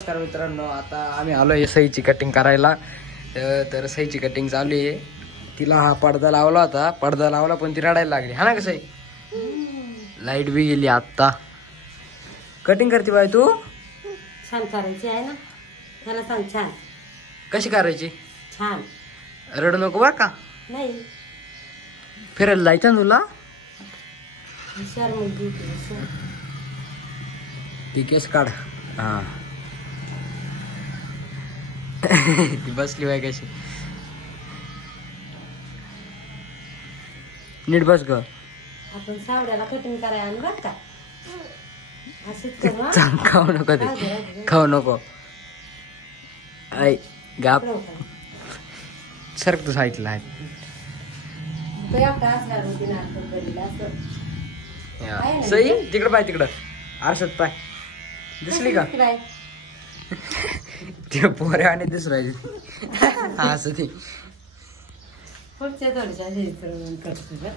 नमस्कार मित्रांनो, आता आम्ही आलोय सईची कटिंग करायला. तर सईची कटिंग चालू आहे. तिला हा पडदा लावला होता, पडदा लावला पण ती रडायला लागली. हा ना कसं आहे, लाईट बी गेली आता. कटिंग करते बाय तू? छान करायची आहे ना, त्याला सांग छान कशी करायची. छान. रडू नको बरं का. नाही फिरायला जायचं ना तुला. हुशार मुलगी ती केस काढ. हा ती बसली बाय कशी. नीट बस ग. आपण सावड्याला कटिंग करायला आणू बरं का. असंच करू हा. चांग खाऊ नको ते, खाऊ नको. आई गाप सरक तू साईडला आहे. तो एकटा असणार होती ना घरीला असं. सई तिकडं पाय, तिकडं आरशात पाय. दिसली का काय ते पोऱ्या आणि दिसरायची असं ती. पुढच्या थोड्याशा करतो का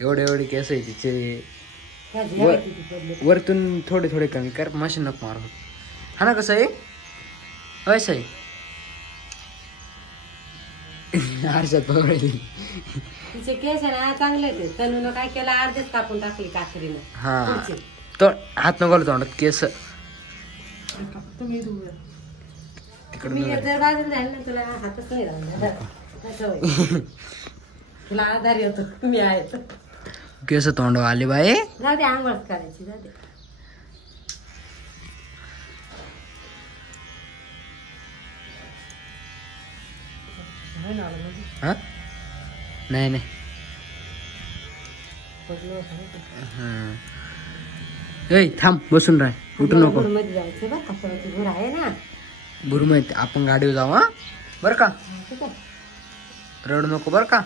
एवढे एवढे केस आहे तिचे. वरतून थोडे थोडे कमी कर, मशीन नको मारू. हा ना कसं आहे वैस आहे. आरशात पकडली तिचे केस आहे ना चांगले ते. तनून काय केलं, अर्धेच कापून टाकली कात्रीनं. हा तो हात नको तोंडात केस. तुम्ही तिकडून जर बाजूला जाईल ना तुला हातच नाही राहणार. तुला आधार येतो तुम्ही आहे. केस तोंड आले बाई. जाऊ दे, आंघोळच करायची. जाऊ दे. हा नाही नाही. ए थांब, बसून राह, उठू नको. मध्ये जायचं बरं का, घर आहे ना बुरु माहिती. आपण गाडीवर जाऊ हा बरं का. ठीक आहे. रडू नको बरं का.